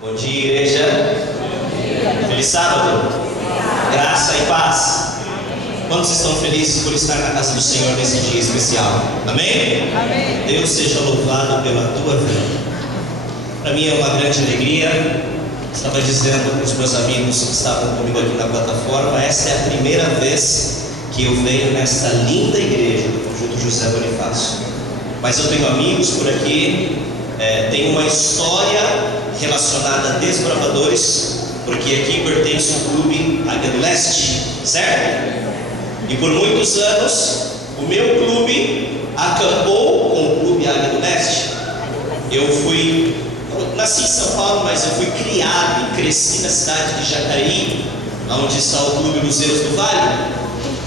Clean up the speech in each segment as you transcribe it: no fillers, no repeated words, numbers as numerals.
Bom dia, igreja. Feliz sábado. Graça e paz. Quantos estão felizes por estar na casa do Senhor nesse dia especial? Amém? Amém. Deus seja louvado pela tua vida. Para mim é uma grande alegria. Estava dizendo para os meus amigos que estavam comigo aqui na plataforma, essa é a primeira vez que eu venho nesta linda igreja do Conjunto José Bonifácio. Mas eu tenho amigos por aqui, tem uma história relacionada a desbravadores, porque aqui pertence ao clube Águia do Leste, certo? E por muitos anos o meu clube acampou com o clube Águia do Leste. Eu nasci em São Paulo, mas eu fui criado e cresci na cidade de Jacareí, onde está o Clube Luzeiros do Vale.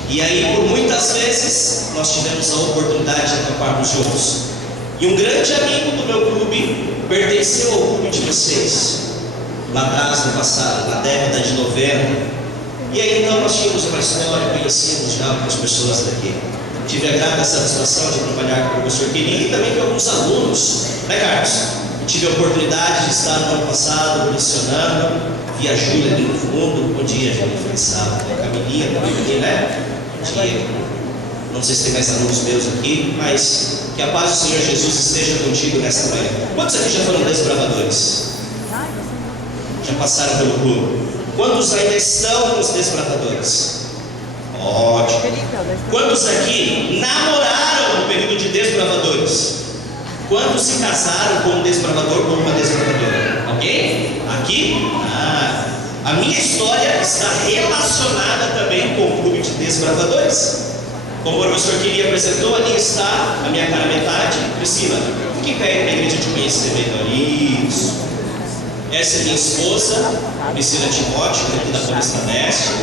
E aí, por muitas vezes, nós tivemos a oportunidade de acamparmos juntos. E um grande amigo do meu clube pertenceu ao clube de vocês, lá atrás, no passado, na década de 90. E aí, então, nós tínhamos uma história, conhecíamos já algumas pessoas daqui. Tive a grata satisfação de trabalhar com o professor Quini e também com alguns alunos, né, Carlos? Eu tive a oportunidade de estar no ano passado lecionando, vi a Júlia ali no fundo. Bom dia, Júlia, feliz sábado. A Camilinha também aqui, né? Bom dia. Não sei se tem mais alunos meus aqui, mas que a paz do Senhor Jesus esteja contigo nesta manhã. Quantos aqui já foram desbravadores? Já passaram pelo clube? Quantos ainda estão nos desbravadores? Ótimo. Quantos aqui namoraram no período de desbravadores? Quantos se casaram com um desbravador ou uma desbravadora? Alguém? Aqui? A minha história está relacionada também com o clube de desbravadores. Como o professor Quini apresentou, ali está a minha cara metade, Priscila. Fique perto da igreja de conhecimento. Isso. Essa é minha esposa, Priscila Timóteo, aqui da Paulista Leste.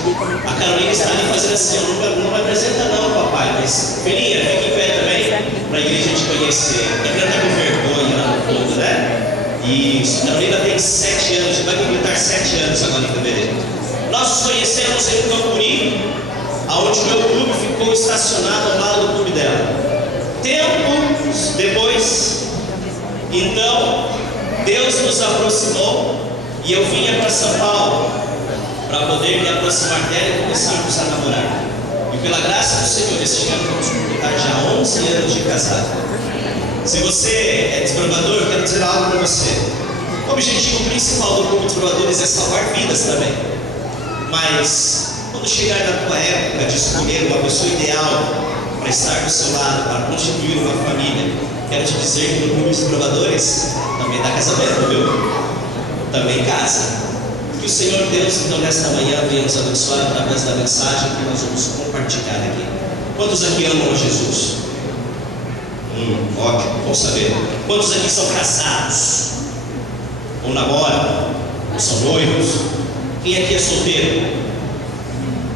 A Carolina está ali fazendo assim, não me apresenta não, papai, mas Felinha, fique em pé também, para a igreja te conhecer. A criança está com vergonha lá no fundo, né? Isso. A Carolina tem 7 anos, vai completar 7 anos agora em fevereiro. Nós nos conhecemos em Camburi, onde o meu clube ficou estacionado ao lado do clube dela. Tempos depois, então, Deus nos aproximou e eu vinha para São Paulo para poder me aproximar dela e começarmos a namorar. E pela graça do Senhor, este ano vamos completar já 11 anos de casado. Se você é desbravador, eu quero dizer algo para você. O objetivo principal do clube de desbravadores é salvar vidas também. Mas quando chegar na tua época de escolher uma pessoa ideal para estar do seu lado, para constituir uma família, quero te dizer que no clube de desbravadores também dá casamento, viu? Também casa. Que o Senhor Deus, então, nesta manhã, venha nos abençoar através da mensagem que nós vamos compartilhar aqui. Quantos aqui amam a Jesus? Ótimo, bom saber. Quantos aqui são casados? Ou namoram? Ou são noivos? Quem aqui é solteiro?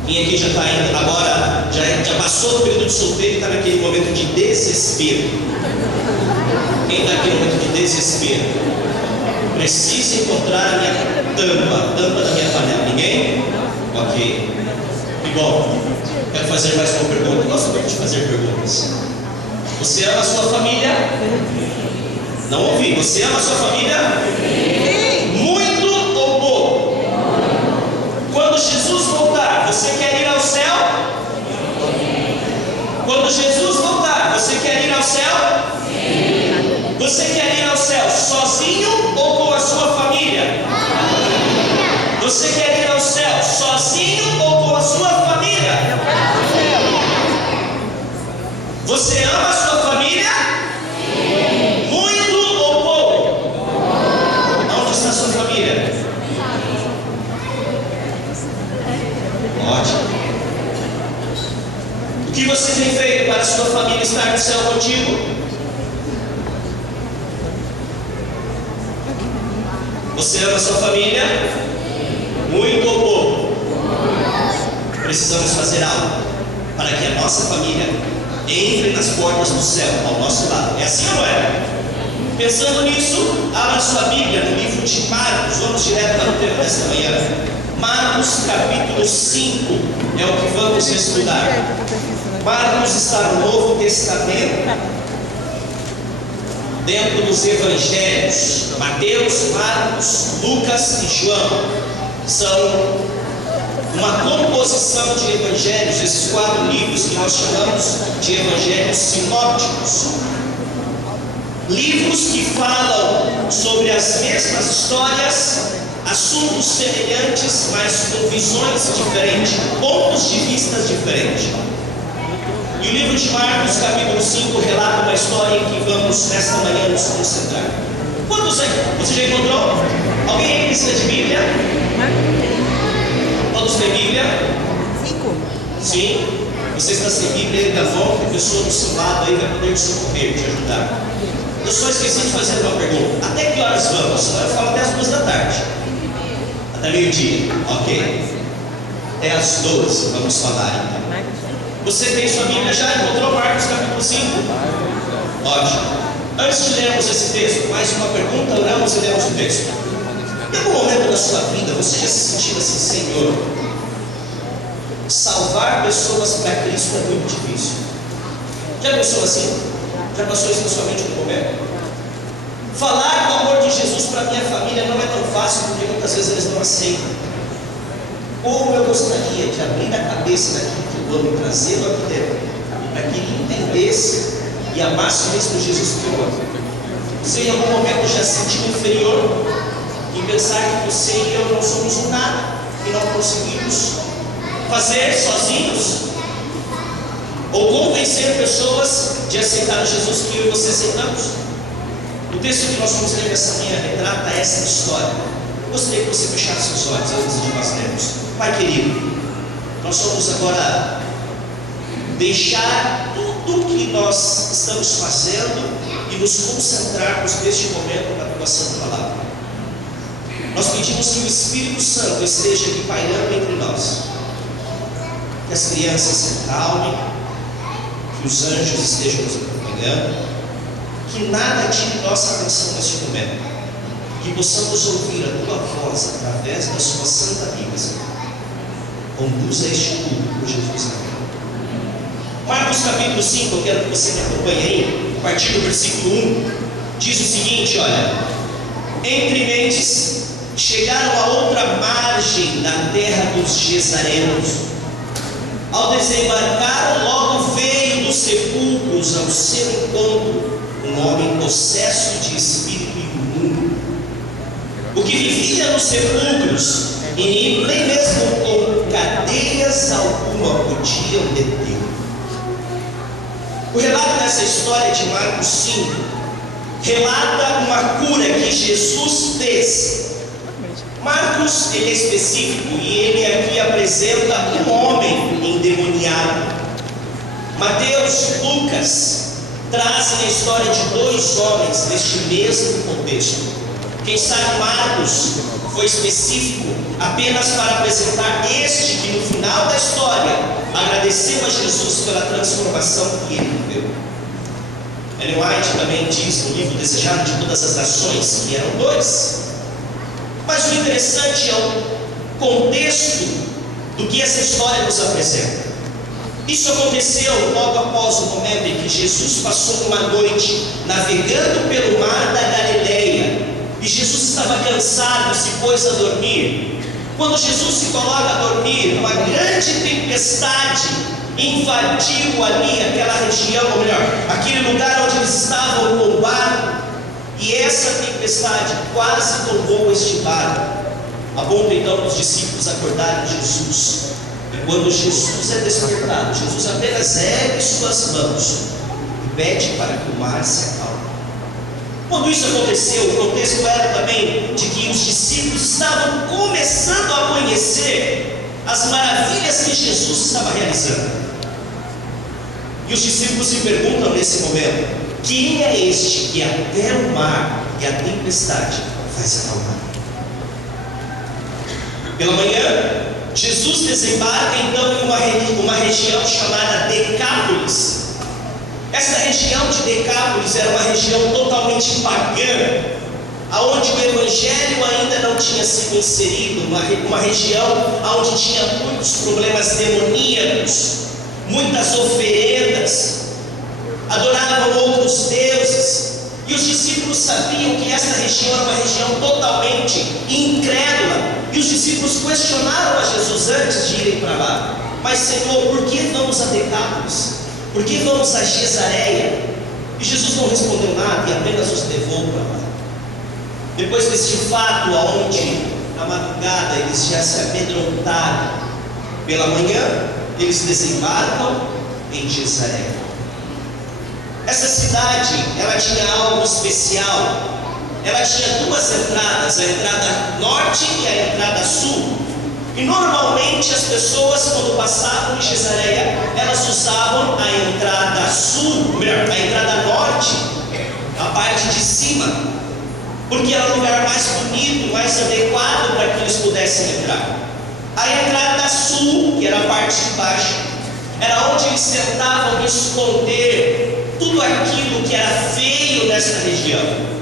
Quem aqui já está indo agora, já passou do período de solteiro e está naquele momento de desespero? Quem está aqui no momento de desespero? Preciso encontrar a minha tampa da minha panela. Ninguém? Ok. E bom, quero fazer mais uma pergunta. Gosto muito de fazer perguntas. Você ama a sua família? Não ouvi. Você ama a sua família? Muito ou pouco? Quando Jesus voltar, você quer ir ao céu? Quando Jesus voltar, você quer ir ao céu? Você quer ir ao céu sozinho ou com a sua família? Você quer ir ao céu sozinho ou com a sua família? Você ama a sua família? Muito ou pouco? Onde está a sua família? Ótimo. O que você tem feito para a sua família estar no céu contigo? Você ama a sua família? Muito ou pouco? Precisamos fazer algo para que a nossa família entre nas portas do céu ao nosso lado. É assim ou não é? Pensando nisso, abra sua Bíblia no livro de Marcos. Vamos direto para o tema desta manhã. Marcos capítulo 5 é o que vamos estudar. Marcos está no Novo Testamento. dentro dos evangelhos, Mateus, Marcos, Lucas e João, são uma composição de evangelhos, esses 4 livros que nós chamamos de evangelhos sinópticos. Livros que falam sobre as mesmas histórias, assuntos semelhantes, mas com visões diferentes, pontos de vista diferentes. E o livro de Marcos, capítulo 5, relata uma história em que vamos nesta manhã nos concentrar. Quantos aí? Você já encontrou? Alguém aí precisa de Bíblia? Todos têm Bíblia? 5. Sim. Você está sem Bíblia, ainda volta, a pessoa do seu lado aí vai poder te socorrer, te ajudar. Eu só esqueci de fazer uma pergunta. Até que horas vamos? Eu falo até as 2 da tarde. Até meio-dia, ok? Até as 12 vamos falar então. Você tem sua Bíblia já? Encontrou Marcos capítulo 5? Ótimo. Antes de lermos esse texto, mais uma pergunta, oramos e lemos o texto. Em algum momento da sua vida você já se sentiu assim: Senhor, salvar pessoas para Cristo é muito difícil? Já pensou assim? Já passou isso na sua mente no momento? Falar do amor de Jesus para minha família não é tão fácil, porque muitas vezes eles não aceitam. Como eu gostaria de abrir a cabeça daquilo que eu amo e trazê-lo aqui dentro, para que ele entendesse e amasse mesmo Jesus que eu amo. Você em algum momento já se sentiu inferior em pensar que você e eu não somos um nada e não conseguimos fazer sozinhos? Ou convencer pessoas de aceitar Jesus que eu e você aceitamos? O texto que nós vamos ler nessa manhã retrata essa história. Eu gostaria que você fechasse seus olhos antes de nós lermos. Pai querido, nós vamos agora deixar tudo o que nós estamos fazendo e nos concentrarmos neste momento na tua santa palavra. Nós pedimos que o Espírito Santo esteja aqui pairando entre nós, que as crianças se acalmem, que os anjos estejam nos acompanhando, que nada tire nossa atenção neste momento, que possamos ouvir a tua voz através da sua santa Bíblia. Conduza este culto por Jesus. Marcos capítulo 5, eu quero que você me acompanhe aí, a partir do versículo 1, diz o seguinte: olha, entre mentes chegaram a outra margem da terra dos Gesarenos. Ao desembarcar, logo veio dos sepulcros ao seu encontro um homem possesso de espírito imundo, o que vivia nos sepulcros, e nem mesmo com cadeias alguma podiam detê-lo. O relato dessa história de Marcos 5 relata uma cura que Jesus fez. Marcos, ele é específico e ele aqui apresenta um homem endemoniado. Mateus, Lucas trazem a história de 2 homens neste mesmo contexto. Quem sabe Marcos foi específico apenas para apresentar este que no final da história agradeceu a Jesus pela transformação que ele viveu. Ellen White também diz no livro Desejado de Todas as Nações que eram 2. Mas o interessante é o contexto do que essa história nos apresenta. Isso aconteceu logo após o momento em que Jesus passou uma noite navegando pelo mar da Galileia. E Jesus estava cansado e se pôs a dormir. Quando Jesus se coloca a dormir, uma grande tempestade invadiu ali aquela região, ou melhor, aquele lugar onde eles estavam com o barco. E essa tempestade quase tomou este barco, a ponto então dos discípulos acordarem Jesus. E quando Jesus é despertado, Jesus apenas ergue suas mãos e pede para que o mar se acalme. Quando isso aconteceu, o contexto era também de que os discípulos estavam começando a conhecer as maravilhas que Jesus estava realizando. E os discípulos se perguntam nesse momento: quem é este que até o mar e a tempestade faz acalmar? Pela manhã, Jesus desembarca então em uma região chamada Decápolis. Essa região de Decápolis era uma região totalmente pagã, aonde o evangelho ainda não tinha sido inserido, uma região onde tinha muitos problemas demoníacos, muitas oferendas, adoravam outros deuses, E os discípulos sabiam que esta região era uma região totalmente incrédula. E os discípulos questionaram a Jesus antes de irem para lá: mas Senhor, por que vamos a Decápolis? Por que vamos a Cesareia? E Jesus não respondeu nada e apenas os levou para lá. Depois deste fato, onde na madrugada eles já se amedrontaram, pela manhã eles desembarcam em Cesareia. Essa cidade, ela tinha algo especial. Ela tinha duas entradas, a entrada norte e a entrada sul. E normalmente as pessoas, quando passavam em Cesareia, elas usavam a entrada sul, a entrada norte, a parte de cima, porque era o lugar mais bonito, mais adequado para que eles pudessem entrar. A entrada sul, que era a parte de baixo, era onde eles tentavam esconder tudo aquilo que era feio nessa região.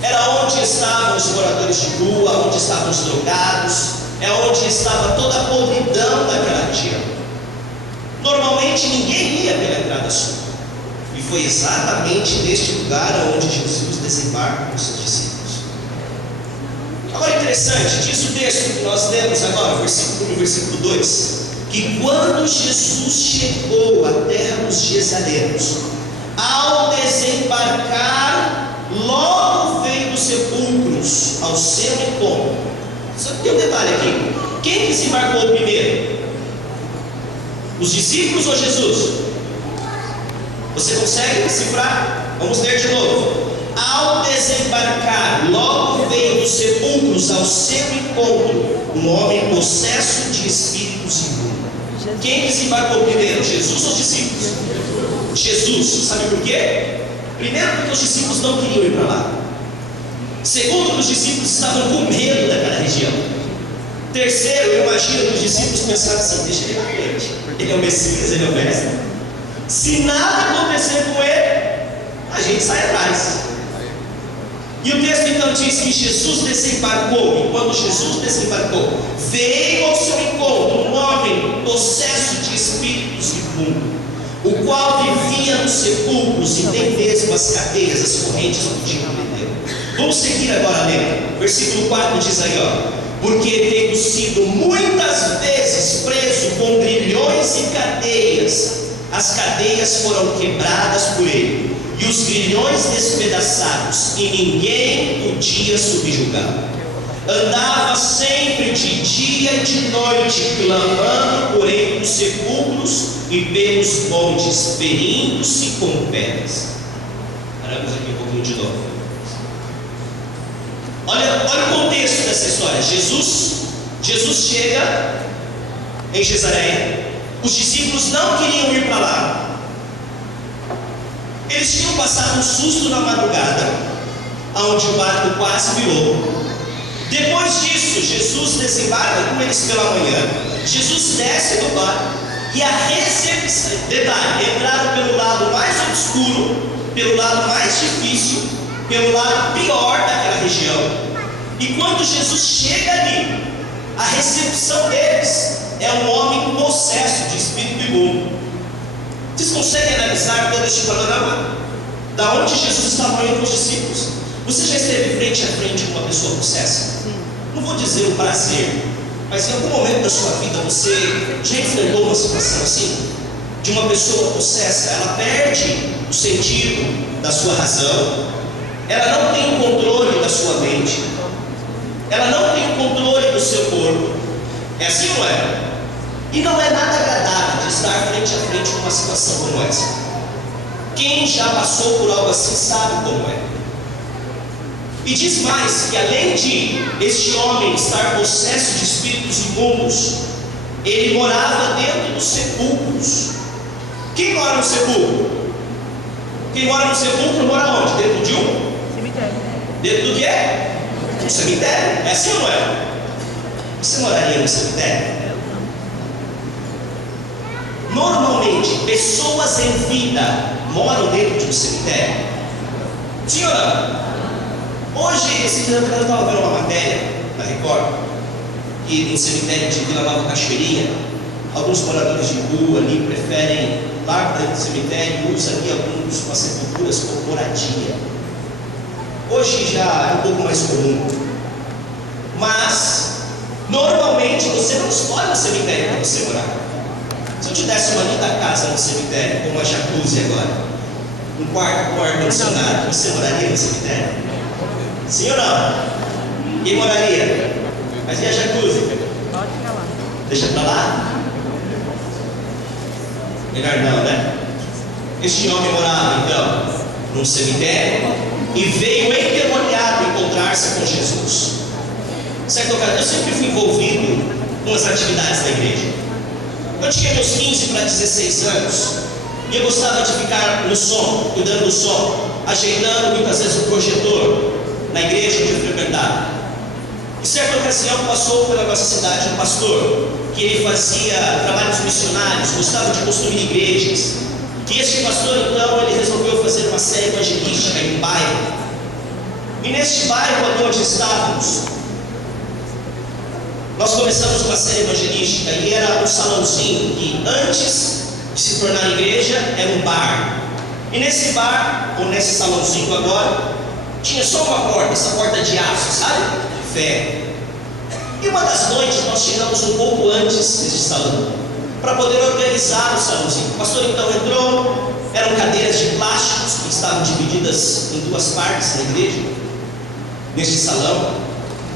Era onde estavam os moradores de rua, onde estavam os drogados, é onde estava toda a podridão daquela região. Normalmente ninguém ia pela entrada sul. E foi exatamente neste lugar onde Jesus desembarca com seus discípulos. Agora interessante, diz o texto que nós lemos agora, versículo 1 e versículo 2, que quando Jesus chegou à terra dos Gesarenos, ao desembarcar, logo veio dos sepulcros ao seu encontro. Só que tem um detalhe aqui: quem desembarcou primeiro? Os discípulos ou Jesus? Você consegue decifrar? Vamos ler de novo. Ao desembarcar, logo veio dos sepulcros ao seu encontro um homem possesso de espíritos imundos. Quem desembarcou primeiro? Jesus ou os discípulos? Jesus. Sabe por quê? Primeiro, porque os discípulos não queriam ir para lá. Segundo, que os discípulos estavam com medo daquela região. Terceiro, eu imagino que os discípulos pensaram assim: deixa ele na frente, ele é o Messias, ele é o Mestre. Se nada acontecer com ele, a gente sai atrás. E o texto então diz que Jesus desembarcou. E quando Jesus desembarcou, veio ao seu encontro um homem possesso de espíritos imundos, o qual vivia nos sepulcros, e nem mesmo as cadeias, as correntes podiam prender. Vamos seguir agora lendo. Versículo 4 diz aí, porque tendo sido muitas vezes preso com grilhões e cadeias, as cadeias foram quebradas por ele, e os grilhões despedaçados, e ninguém podia subjugá-lo. Andava sempre de dia e de noite, clamando por entre os sepulcros e pelos montes, ferindo-se com pedras. Paramos aqui um pouquinho de novo. Olha o contexto dessa história. Jesus chega em Cesareia. Os discípulos não queriam ir para lá. Eles tinham passado um susto na madrugada, onde o barco quase virou. Depois disso, Jesus desembarca com eles pela manhã. Jesus desce do barco e a recepção, detalhe, entraram pelo lado mais obscuro, pelo lado mais difícil, pelo lado pior daquela região. E quando Jesus chega ali, a recepção deles é um homem possesso de espírito imundo. Vocês conseguem analisar todo este panorama? Da onde Jesus estava indo com os discípulos? Você já esteve frente a frente com uma pessoa possessa? Não vou dizer o prazer, mas em algum momento da sua vida você já enfrentou uma situação assim? De uma pessoa possessa, ela perde o sentido da sua razão, ela não tem o controle da sua mente, ela não tem o controle do seu corpo. É assim ou não é? E não é nada agradável de estar frente a frente com uma situação como essa. Quem já passou por algo assim sabe como é. E diz mais, que além de este homem estar possesso de espíritos imundos, ele morava dentro dos sepulcros. Quem mora no sepulcro? Quem mora no sepulcro mora onde? Dentro de um? Cemitério. Dentro do quê? Um cemitério? É assim ou não é? Você moraria no cemitério? Normalmente, pessoas em vida moram dentro de um cemitério? Sim ou não? Hoje, esse dia eu estava vendo uma matéria na Record, que no cemitério de Vila Nova Cachoeirinha, alguns moradores de rua ali preferem lá para o cemitério e usam ali algumas sepulturas como moradia. Hoje já é um pouco mais comum. Mas, normalmente, você não escolhe um cemitério para você morar. Se eu te desse uma linda casa no cemitério, com uma jacuzzi agora, um quarto com ar-condicionado, você moraria no cemitério? Sim ou não? Quem moraria? Mas e a jacuzzi? Deixa pra lá? Melhor não, né? Este homem morava, então, num cemitério e veio endemoniado encontrar-se com Jesus. Certo, eu sempre fui envolvido com as atividades da igreja. Eu tinha meus 15 para 16 anos e eu gostava de ficar no som, cuidando do som, ajeitando muitas vezes o projetor na igreja onde eu frequentava. Em certa ocasião passou pela nossa cidade um pastor que ele fazia trabalhos missionários, gostava de construir igrejas. E este pastor então ele resolveu fazer uma série evangelística em um bairro. E neste bairro ali onde estávamos, nós começamos uma série evangelística e era um salãozinho que antes de se tornar igreja era um bar. E nesse bar, ou nesse salãozinho agora, tinha só uma porta, essa porta de aço, sabe? De ferro. E uma das noites nós chegamos um pouco antes desse salão, para poder organizar o salãozinho. O pastor então entrou, eram cadeiras de plásticos que estavam divididas em duas partes na igreja, neste salão.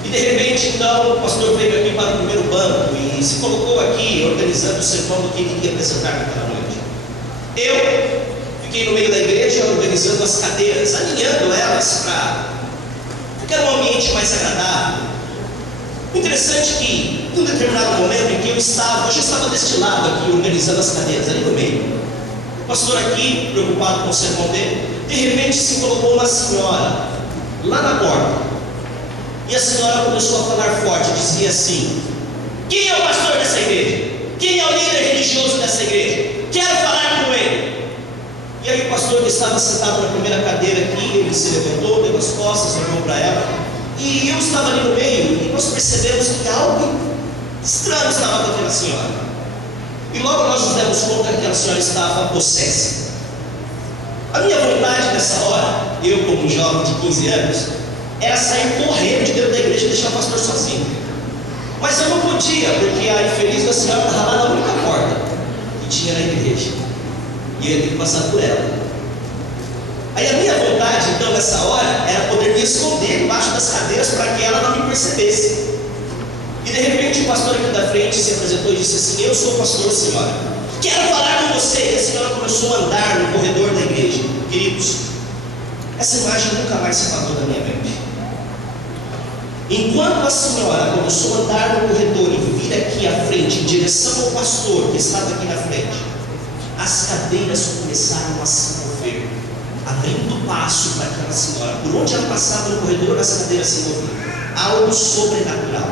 E de repente então o pastor veio aqui para o primeiro banco e se colocou aqui organizando o sermão do que ele iria apresentar naquela noite. Eu fiquei no meio da igreja organizando as cadeiras, alinhando elas para ficar um ambiente mais agradável. O interessante é que em um determinado momento em que eu já estava deste lado aqui organizando as cadeiras, ali no meio. O pastor aqui, preocupado com o sermão dele, de repente se colocou uma senhora lá na porta. E a senhora começou a falar forte, dizia assim: quem é o pastor dessa igreja? Quem é o líder religioso dessa igreja? Quero falar com ele. E aí o pastor que estava sentado na primeira cadeira aqui, ele se levantou, deu as costas, olhou para ela. E eu estava ali no meio e nós percebemos que algo estranho estava com aquela senhora. E logo nós nos demos conta que aquela senhora estava possessa. A minha vontade nessa hora, eu como um jovem de 15 anos, era sair correndo de dentro da igreja e deixar o pastor sozinho. Mas eu não podia, porque a infeliz da senhora estava lá na única porta que tinha na igreja. E eu ia ter que passar por ela. Aí a minha vontade, então, nessa hora, era poder me esconder embaixo das cadeiras para que ela não me percebesse. E de repente o pastor aqui da frente se apresentou e disse assim: eu sou o pastor, senhora. Quero falar com você. E a senhora começou a andar no corredor da igreja. Queridos, essa imagem nunca mais se apagou da minha mente. Enquanto a senhora começou a andar no corredor e vir aqui à frente, em direção ao pastor que estava aqui na frente, as cadeiras começaram a se mover, abrindo passo para aquela senhora. Por onde ela passava no corredor, as cadeiras se moviam. Algo sobrenatural.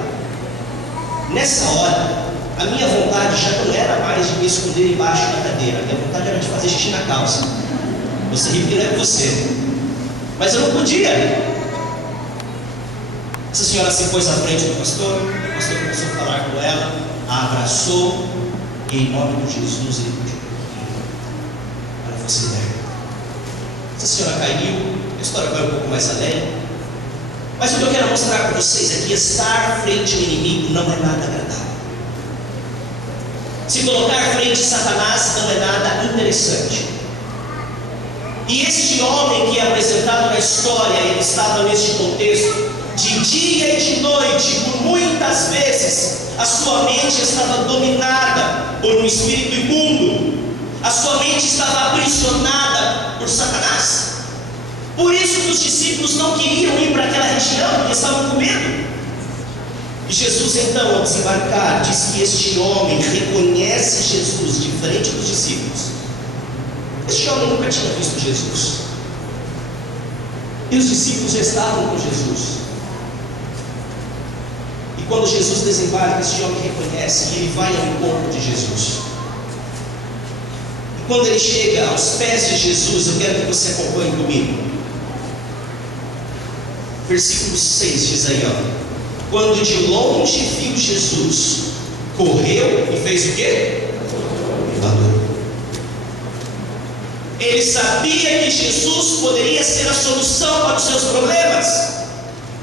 Nessa hora, a minha vontade já não era mais de me esconder embaixo da cadeira. A minha vontade era de fazer xixi na calça. Você ri porque não é você. Mas eu não podia. Essa senhora se pôs à frente do pastor. O pastor começou a falar com ela, a abraçou e em nome de Jesus ele pediu para você ler. Essa senhora caiu, a história vai um pouco mais além. Mas o que eu quero mostrar para vocês é que estar frente ao inimigo não é nada agradável. Se colocar frente a Satanás não é nada interessante. E este homem que é apresentado na história, ele estava neste contexto, de dia e de noite, por muitas vezes, a sua mente estava dominada por um espírito imundo, a sua mente estava aprisionada por Satanás. Por isso que os discípulos não queriam ir para aquela região, porque estavam com medo. E Jesus então, ao desembarcar, diz que este homem reconhece Jesus, diferente dos discípulos. Este homem nunca tinha visto Jesus. E os discípulos já estavam com Jesus. E quando Jesus desembarca, este homem reconhece e ele vai ao encontro de Jesus. E quando ele chega aos pés de Jesus, eu quero que você acompanhe comigo. Versículo 6 diz aí, ó: quando de longe viu Jesus, correu e fez o quê? Adorou. Ele sabia que Jesus poderia ser a solução para os seus problemas.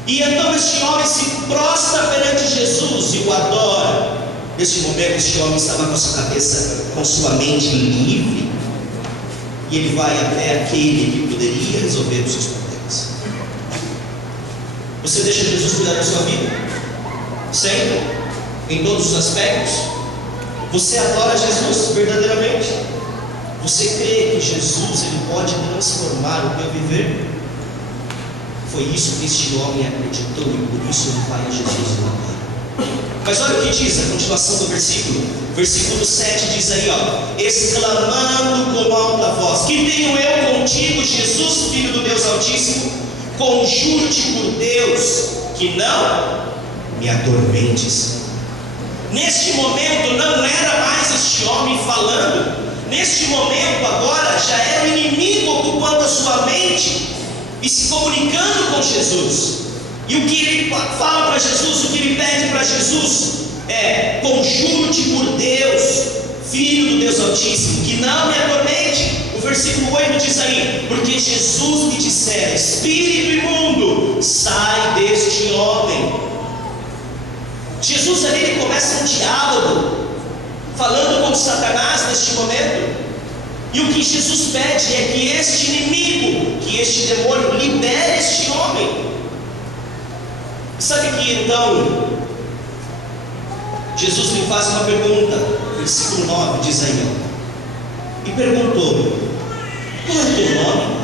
E então este homem se prostra perante Jesus e o adora. Neste momento, este homem estava com a sua cabeça, com sua mente livre. E ele vai até aquele que poderia resolver os seus problemas. Você deixa Jesus cuidar da sua vida? Sempre? Em todos os aspectos? Você adora Jesus verdadeiramente? Você crê que Jesus ele pode transformar o teu viver? Foi isso que este homem acreditou e por isso ele vai a Jesus agora. Mas olha o que diz a continuação do versículo. Versículo 7 diz aí, exclamando com alta voz: que tenho eu contigo, Jesus, Filho do Deus Altíssimo? Conjuro-te por Deus que não me atormentes. Neste momento não era mais este homem falando. Neste momento agora já era o inimigo ocupando a sua mente e se comunicando com Jesus. E o que ele fala para Jesus, o que ele pede para Jesus é: conjuro-te por Deus, Filho do Deus Altíssimo, que não me atormente. O versículo 8 diz aí: porque Jesus lhe dissera: espírito imundo, sai deste homem. Jesus ali ele começa um diálogo, falando com Satanás neste momento. E o que Jesus pede é que este inimigo, que este demônio libere este homem. Sabe que então Jesus lhe faz uma pergunta, versículo 9 diz aí, e perguntou: qual é o teu nome?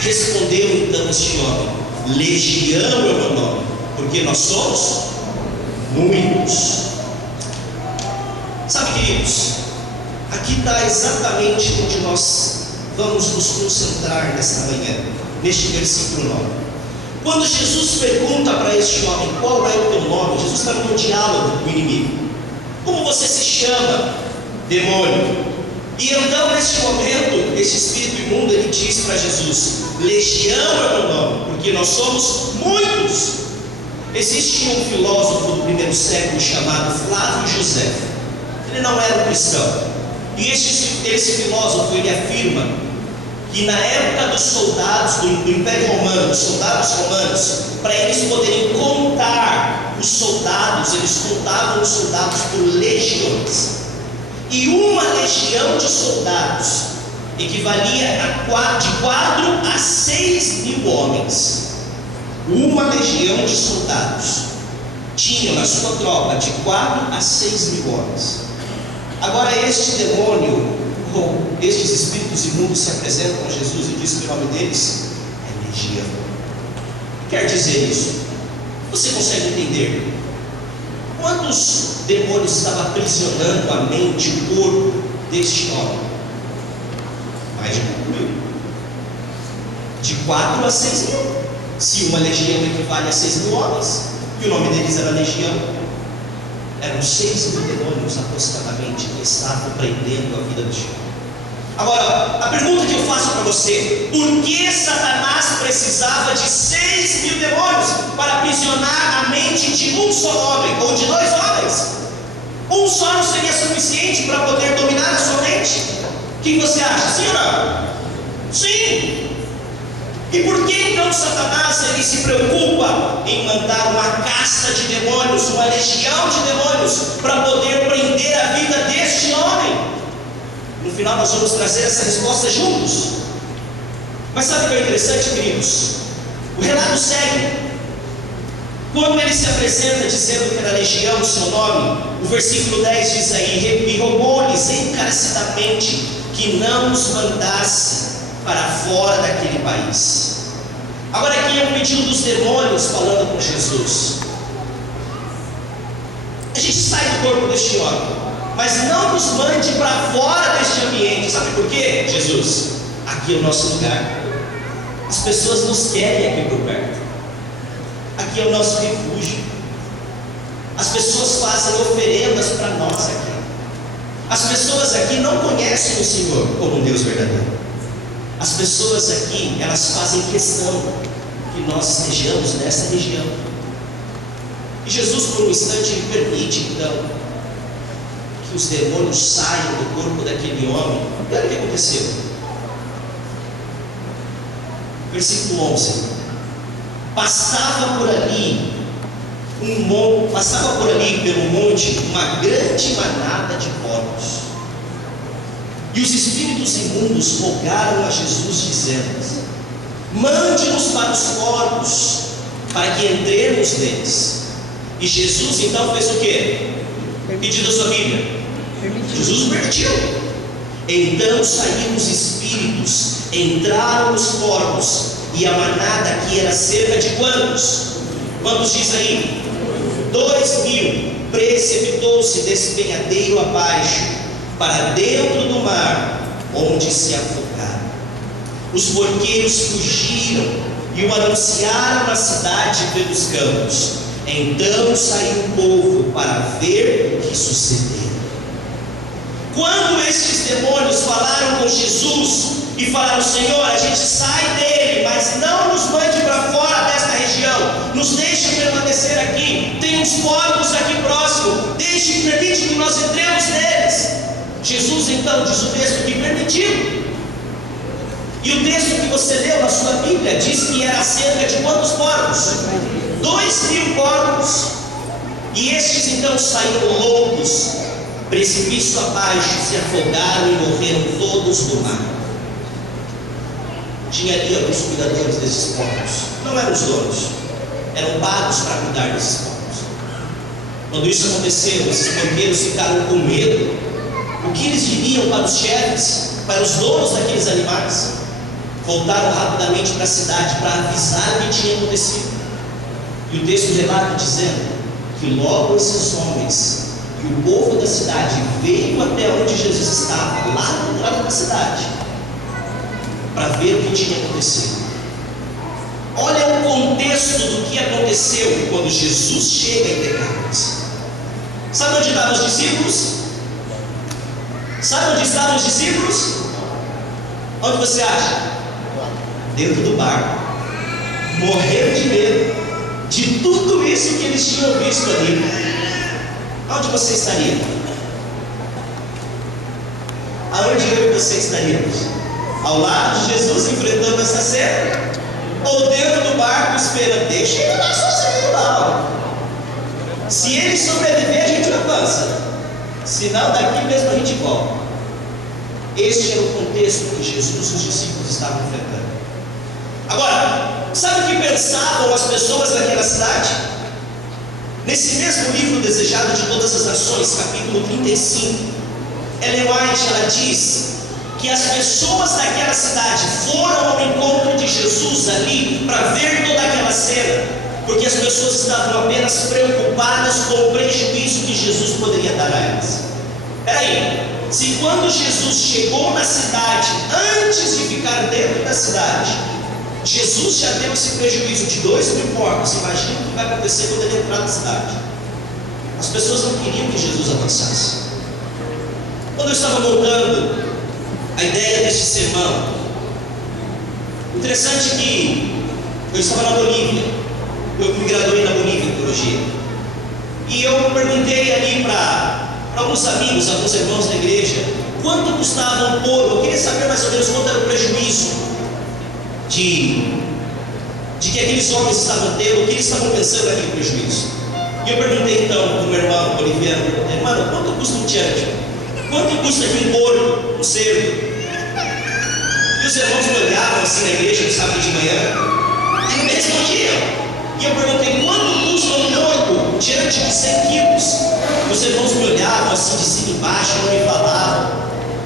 Respondeu então este homem: Legião é o meu nome, porque nós somos muitos. Sabe, queridos, aqui está exatamente onde nós vamos nos concentrar nesta manhã, neste versículo 9. Quando Jesus pergunta para este homem: qual é o teu nome? Jesus está num diálogo com o inimigo. Como você se chama, demônio? E então neste momento, este espírito imundo ele diz para Jesus: Legião é o meu nome, porque nós somos muitos. Existia um filósofo do primeiro século chamado Flávio José. Ele não era um cristão. E esse filósofo ele afirma que na época dos soldados do Império Romano, dos soldados romanos, para eles poderem contar os soldados, eles contavam os soldados por legiões. E uma legião de soldados equivalia de 4 a 6 mil homens. Uma legião de soldados tinha na sua tropa de 4 a 6 mil homens. Agora este demônio, ou estes espíritos imundos se apresentam a Jesus e diz que o nome deles é legião. O que quer dizer isso? Você consegue entender? Quantos demônios estavam aprisionando a mente, o corpo deste homem? Mais de 1.000. De 4 a 6 mil. Se uma legião equivale a 6 mil homens, e o nome deles era legião, eram 6 mil demônios aproximadamente que estavam prendendo a vida do homem. Agora, a pergunta que eu faço para você: por que Satanás precisava de 6 mil demônios para aprisionar a mente de um só homem, ou de 2 homens? Um só não seria suficiente para poder dominar a sua mente? O que você acha? Sim ou não? Sim! E por que então Satanás ele se preocupa em mandar uma casta de demônios, uma legião de demônios, para poder prender a vida deste homem? No final nós vamos trazer essa resposta juntos. Mas sabe o que é interessante, queridos? O relato segue. Quando ele se apresenta dizendo que era legião o seu nome, o versículo 10 diz aí: e rogou-lhes encarecidamente que não os mandasse para fora daquele país. Agora aqui é um pedido dos demônios falando com Jesus. A gente sai do corpo deste homem, mas não nos mande para fora deste ambiente. Sabe por quê, Jesus? Aqui é o nosso lugar. As pessoas nos querem aqui por perto. Aqui é o nosso refúgio. As pessoas fazem oferendas para nós aqui. As pessoas aqui não conhecem o Senhor como um Deus verdadeiro. As pessoas aqui, elas fazem questão que nós estejamos nessa região. E Jesus, por um instante, ele permite então que os demônios saiam do corpo daquele homem. E olha o que aconteceu. Versículo 11. Passava por ali pelo monte uma grande manada de porcos. E os espíritos imundos rogaram a Jesus, dizendo: mande-nos para os porcos, para que entremos neles. E Jesus então fez o quê? Pedido da sua Bíblia. Jesus permitiu. Então saíram os espíritos, entraram nos porcos, e a manada aqui era cerca de quantos? Quantos diz aí? 2.000. Precipitou-se despenhadeiro abaixo, para dentro do mar, onde se afogaram. Os porqueiros fugiram e o anunciaram na cidade pelos campos. Então saiu o povo para ver o que sucedeu. Quando estes demônios falaram com Jesus e falaram: Senhor, a gente sai dele, mas não nos mande para fora desta região, nos deixe permanecer aqui, tem uns porcos aqui próximo, permite que nós entremos neles. Jesus então diz o texto que permitiu. E o texto que você leu na sua Bíblia diz que era cerca de quantos porcos? 2.000 porcos. E estes então saíram loucos, precipício abaixo, se afogaram e morreram todos no mar. Tinha ali alguns cuidadores desses porcos, não eram os donos, eram pagos para cuidar desses porcos. Quando isso aconteceu, esses porqueiros ficaram com medo. O que eles diriam para os chefes, para os donos daqueles animais? Voltaram rapidamente para a cidade para avisar o que tinha acontecido. E o texto relata dizendo que logo esses homens e o povo da cidade veio até onde Jesus estava, lá na entrada da cidade, para ver o que tinha acontecido. Olha o contexto do que aconteceu quando Jesus chega em Decápolis. Sabe onde estavam os discípulos? Sabe onde estavam os discípulos? Onde você acha? Dentro do barco, morrendo de medo de tudo isso que eles tinham visto ali. Onde você estaria? Aonde eu e você estaríamos? Ao lado de Jesus enfrentando essa cena? Ou dentro do barco esperando? Deixa ele lá sozinho lá. Se ele sobreviver, a gente avança. Se não, daqui mesmo a gente volta. Este era o contexto que Jesus e os discípulos estavam enfrentando. Agora, sabe o que pensavam as pessoas daquela cidade? Nesse mesmo livro Desejado de Todas as Nações, capítulo 35, Ellen White, ela diz que as pessoas daquela cidade foram ao encontro de Jesus ali para ver toda aquela cena, porque as pessoas estavam apenas preocupadas com o prejuízo que Jesus poderia dar a elas. Peraí, se quando Jesus chegou na cidade, antes de ficar dentro da cidade, Jesus já deu esse prejuízo de 2.000 porcos, imagina o que vai acontecer quando ele entrar na cidade. As pessoas não queriam que Jesus avançasse. Quando eu estava montando a ideia deste sermão, interessante que eu estava na Bolívia, eu me graduei na Bolívia em teologia, e eu perguntei ali para alguns amigos, alguns irmãos da igreja, quanto custava um porco. Eu queria saber mais ou menos quanto era o prejuízo de que aqueles homens estavam tendo, o que eles estavam pensando naquele prejuízo. E eu perguntei então para o meu irmão boliviano: irmão, quanto custa um chancho? Quanto custa aqui um porco, um cerdo? E os irmãos me olhavam assim na igreja no sábado de manhã e não me respondiam. E eu perguntei: quanto custa um porco diante de 100 quilos? Os irmãos me olhavam assim de cima e embaixo, não me falavam.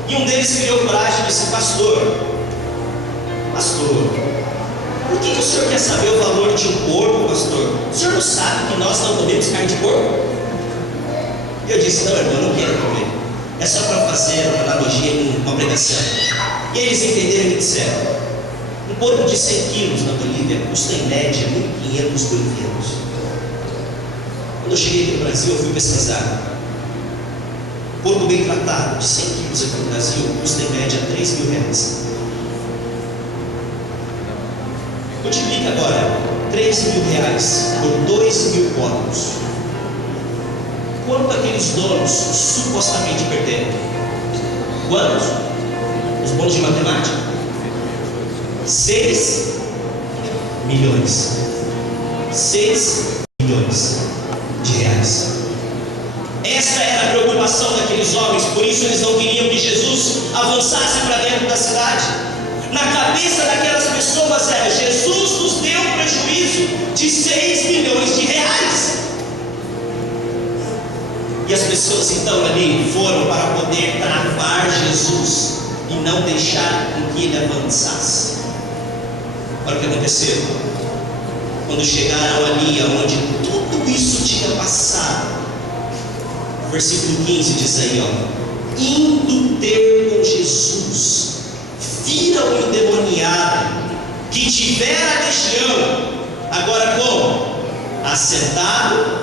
E um deles criou coragem e disse: pastor, por que o senhor quer saber o valor de um porco, pastor? O senhor não sabe que nós não comemos carne de porco? E eu disse: não, irmão, eu não quero comer. É só para fazer uma analogia em uma pregação. E eles entenderam e me disseram: um porco de 100 quilos na Bolívia custa em média 1.500 bolivianos. Quando eu cheguei aqui no Brasil, eu fui pesquisar. Porco bem tratado de 100 quilos aqui no Brasil custa em média 3.000 reais. Multiplica agora 3.000 reais por 2.000 porcos. Quanto aqueles donos supostamente perderam? Quantos? Os bons de matemática? 6 milhões. 6 milhões de reais. Esta era a preocupação daqueles homens, por isso eles não queriam que Jesus avançasse para dentro da cidade. Na cabeça daquelas pessoas era: Jesus nos deu um prejuízo de 6 milhões de reais. E as pessoas então ali foram para poder travar Jesus e não deixar com que ele avançasse. Olha o que aconteceu. Quando chegaram ali onde tudo isso tinha passado, o versículo 15 diz aí, ó: indo ter com Jesus, viram o endemoniado que tivera legião, agora como? Assentado,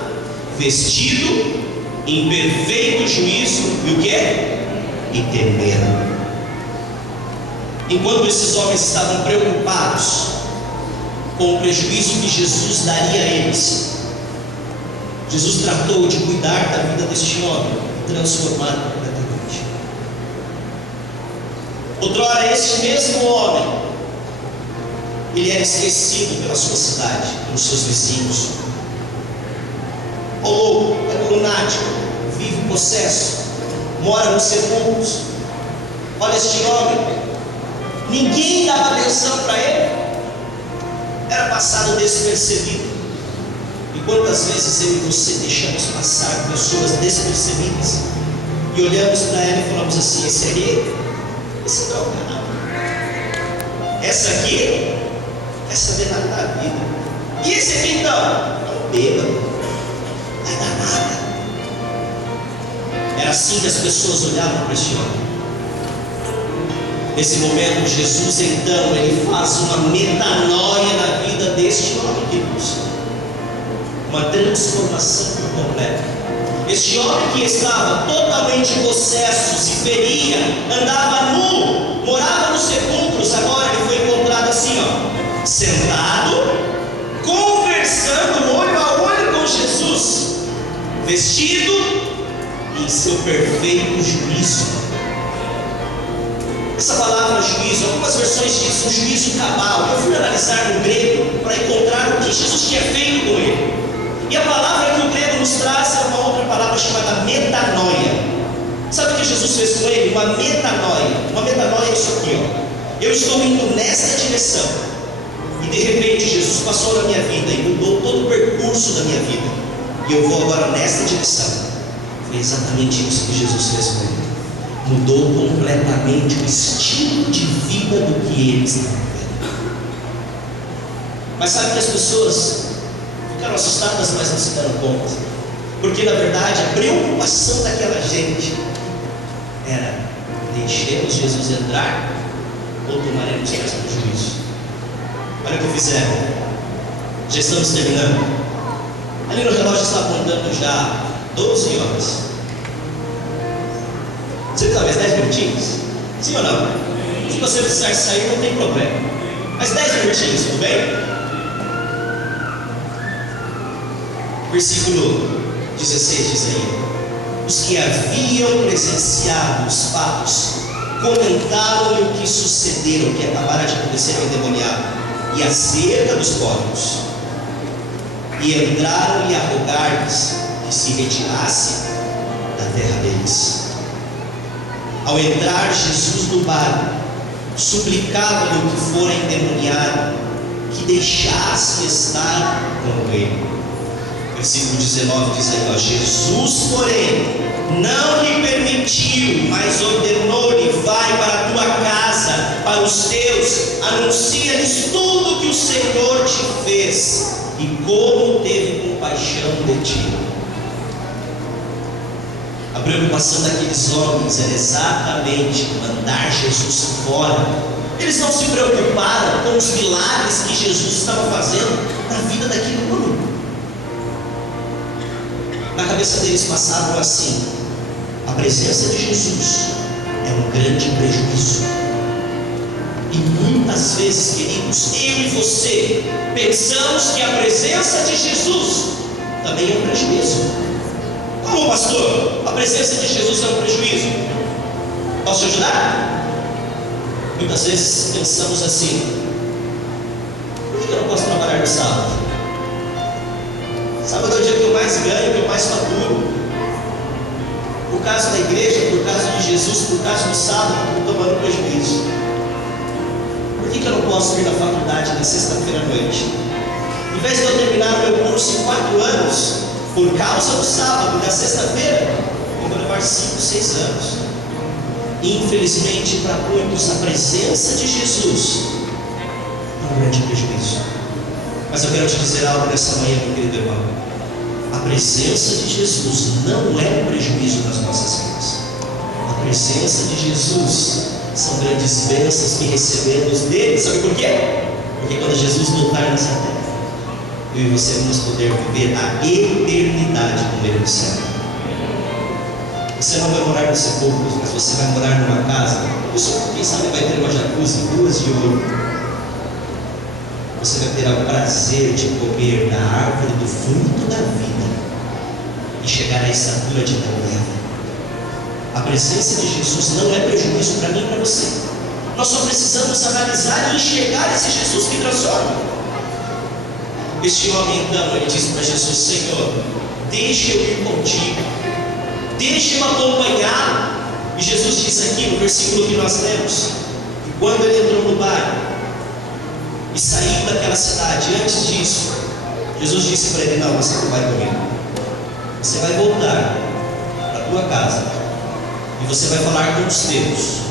vestido, em perfeito juízo, e o que? E temeram. Enquanto esses homens estavam preocupados com o prejuízo que Jesus daria a eles, Jesus tratou de cuidar da vida deste homem, transformado completamente. Outrora, este mesmo homem, ele era esquecido pela sua cidade, pelos seus vizinhos. O louco, é lunático, vive possesso, mora nos sepulcros. Olha este homem, ninguém dava atenção para ele, era passado despercebido. E quantas vezes eu e você deixamos passar pessoas despercebidas e olhamos para ela e falamos assim: esse aí, esse não é nada. Essa aqui, essa metade da vida. E esse aqui então, é um bêbado, vai dar nada. Era assim que as pessoas olhavam para esse homem. Nesse momento, Jesus então, ele faz uma metanoia na vida deste homem, queridos. Uma transformação completa. Este homem que estava totalmente possesso, se feria, andava nu, morava nos sepulcros, agora ele foi encontrado assim, ó, sentado, conversando olho a olho com Jesus, vestido em seu perfeito juízo. Essa palavra juízo, algumas versões dizem um juízo cabal. Eu fui analisar no grego para encontrar o que Jesus tinha feito com ele. E a palavra que o grego nos traz é uma outra palavra chamada metanoia. Sabe o que Jesus fez com ele? Uma metanoia. Uma metanoia é isso aqui, ó. Eu estou indo nesta direção, e de repente Jesus passou na minha vida e mudou todo o percurso da minha vida, e eu vou agora nesta direção. Foi exatamente isso que Jesus fez com ele. Mudou completamente o estilo de vida do que ele estava vivendo. Mas sabe que as pessoas ficaram assustadas, mas não se deram conta, porque na verdade a preocupação daquela gente era: deixemos Jesus entrar ou tomaremos mais prejuízo? Olha o que fizeram. Já estamos terminando. Ali no relógio está apontando já 12 horas. Você talvez 10 minutinhos? Sim ou não? Se você precisar sair, não tem problema. Mas 10 minutinhos, tudo bem? Versículo 16 diz aí: os que haviam presenciado os fatos comentaram-lhe o que sucederam, o que acabara de acontecer ao endemoniado, e acerca dos corpos, e entraram-lhe a rogar-lhes que se retirasse da terra deles. Ao entrar Jesus no barco, suplicava-lhe o que fora endemoniado que deixasse estar com ele. Versículo 19 diz aí, ó: Jesus, porém, não lhe permitiu, mas ordenou-lhe: vai para a tua casa, para os teus, anuncia-lhes tudo que o Senhor te fez e como teve compaixão de ti. A preocupação daqueles homens era exatamente mandar Jesus fora. Eles não se preocuparam com os milagres que Jesus estava fazendo na vida daquele homem. Na cabeça deles passavam assim: a presença de Jesus é um grande prejuízo. E muitas vezes, queridos, eu e você pensamos que a presença de Jesus também é um prejuízo. Como, pastor? A presença de Jesus é um prejuízo? Posso te ajudar? Muitas vezes pensamos assim: por que eu não posso trabalhar no sábado? Sábado é o dia que eu mais ganho, que eu mais faturo. Por causa da igreja, por causa de Jesus, por causa do sábado, eu estou tomando prejuízo. Por que eu não posso ir na faculdade na sexta-feira à noite? Em vez de eu terminar o meu curso em 4 anos, por causa do sábado, da sexta-feira, eu vou levar 5, 6 anos. Infelizmente, para muitos, a presença de Jesus é um grande prejuízo. Mas eu quero te dizer algo nessa manhã, meu querido irmão. A presença de Jesus não é um prejuízo nas nossas vidas. A presença de Jesus são grandes bênçãos que recebemos dele. Sabe por quê? Porque quando Jesus voltar nessa terra, eu e você vamos poder viver a eternidade com ele no céu. Você não vai morar nos sepulcros, mas você vai morar numa casa. Isso, quem sabe, vai ter uma jacuzzi, 2 de ouro. Você vai ter o prazer de comer da árvore do fruto da vida e chegar à estatura de Deus. A presença de Jesus não é prejuízo para mim e para você. Nós só precisamos analisar e enxergar esse Jesus que transforma. Este homem então, ele disse para Jesus: Senhor, deixa eu ir contigo, deixa eu acompanhar. E Jesus disse aqui no versículo que nós lemos, que quando ele entrou no bairro e saiu daquela cidade, antes disso, Jesus disse para ele: não, você não vai comigo. Você vai voltar para a tua casa e você vai falar com os teus